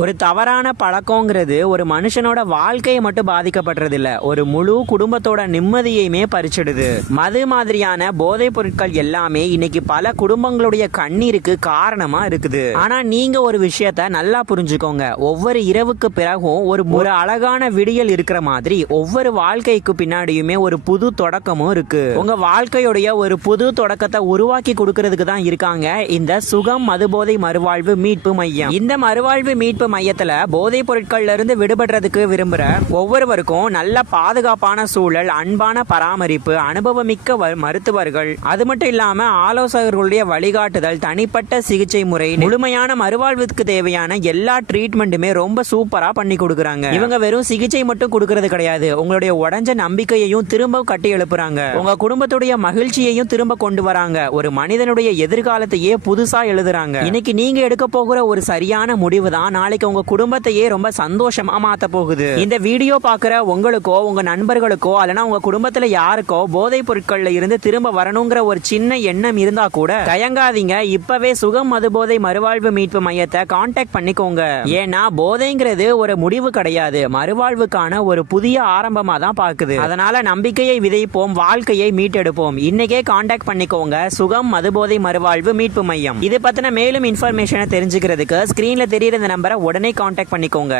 ஒரு தவறான பழக்கங்கிறது ஒரு மனுஷனோட வாழ்க்கையை மட்டும் பாதிக்கப்படுறது இல்ல, ஒரு முழு குடும்பத்தோட நிம்மதியையுமே பறிச்சிடுது. மது மாதிரியான போதைப் பொருட்கள் எல்லாமே இன்னைக்கு பல குடும்பங்களுடைய கண்ணீருக்கு காரணமா இருக்குது. ஆனா நீங்க ஒரு விஷயத்த நல்லா புரிஞ்சுக்கோங்க, ஒவ்வொரு இரவுக்கு பிறகும் ஒரு அழகான விடியல் இருக்கிற மாதிரி ஒவ்வொரு வாழ்க்கைக்கு பின்னாடியுமே ஒரு புது தொடக்கமும் இருக்கு. உங்க வாழ்க்கையுடைய ஒரு புது தொடக்கத்தை உருவாக்கி கொடுக்கறதுக்கு தான் இருக்காங்க இந்த சுகம் மதுபோதை மறுவாழ்வு மீட்பு மையம். இந்த மறுவாழ்வு மீட்பு மையத்துல போதைப் பொருட்கள்ல இருந்து விடுபடுறதுக்கு விரும்புற ஒவ்வொருவருக்கும் நல்ல பாதுகாப்பான சூழல், அன்பான பராமரிப்பு, அனுபவமிக்க மருத்துவர்கள், அது மட்டும் இல்லாம ஆலோசகர்களுடைய வழிகாட்டுதல், தனிப்பட்ட சிகிச்சை முறை, முழுமையான மறுவாழ்வுக்கு தேவையான எல்லா ட்ரீட்மெண்ட்டுமே ரொம்ப சூப்பரா பண்ணி கொடுக்கறாங்க. இவங்க வெறும் சிகிச்சை மட்டும் கொடுக்கறது கிடையாது, உங்களுடைய உடைஞ்ச நம்பிக்கையையும் திரும்ப கட்டி எழுப்புறாங்க. உங்க குடும்பத்துடைய மகிழ்ச்சியையும் திரும்ப கொண்டு வராங்க. ஒரு மனிதனுடைய எதிர்காலத்தையே புதுசா எழுதுறாங்க. இன்னைக்கு நீங்க எடுக்க போகிற ஒரு சரியான முடிவு தான் நாளைக்கு உங்க குடும்பத்தையே ரொம்ப சந்தோஷமா மாத்த போகுது. இந்த வீடியோ பாக்குற உங்களுக்கோ, உங்க நண்பர்களுக்கோ, அல்லனா உங்க குடும்பத்துல யாருக்கோ போதைப் பொருட்கள்ல இருந்து திரும்ப வரணுங்கிற ஒரு சின்ன எண்ணம் இருந்தா கூட தயங்காதீங்க. இப்பவே சுகம் மதுபோதை மறுவாழ்வு மீட்பு மையத்தை கான்டாக்ட் பண்ணிக்கோங்க. ஏன்னா போதைங்கிறது ஒரு முடிவு கிடையாது, மறுவாழ்வுக்கான ஒரு புதிய ஆரம்பமா தான் பாக்குது. அதனால நம்பிக்கையை விதைப்போம், வாழ்க்கையை மீட்டெடுப்போம். இன்னைக்கே கான்டாக்ட் பண்ணிக்கோங்க சுகம் மதுபோதை மறுவாழ்வு மீட்பு மையம். இது பத்தின மேலும் இன்ஃபர்மேஷனை தெரிஞ்சுக்கிறதுக்கு ஸ்கிரீன்ல தெரியுற இந்த நம்பரை உடனே கான்டாக்ட் பண்ணிக்கோங்க.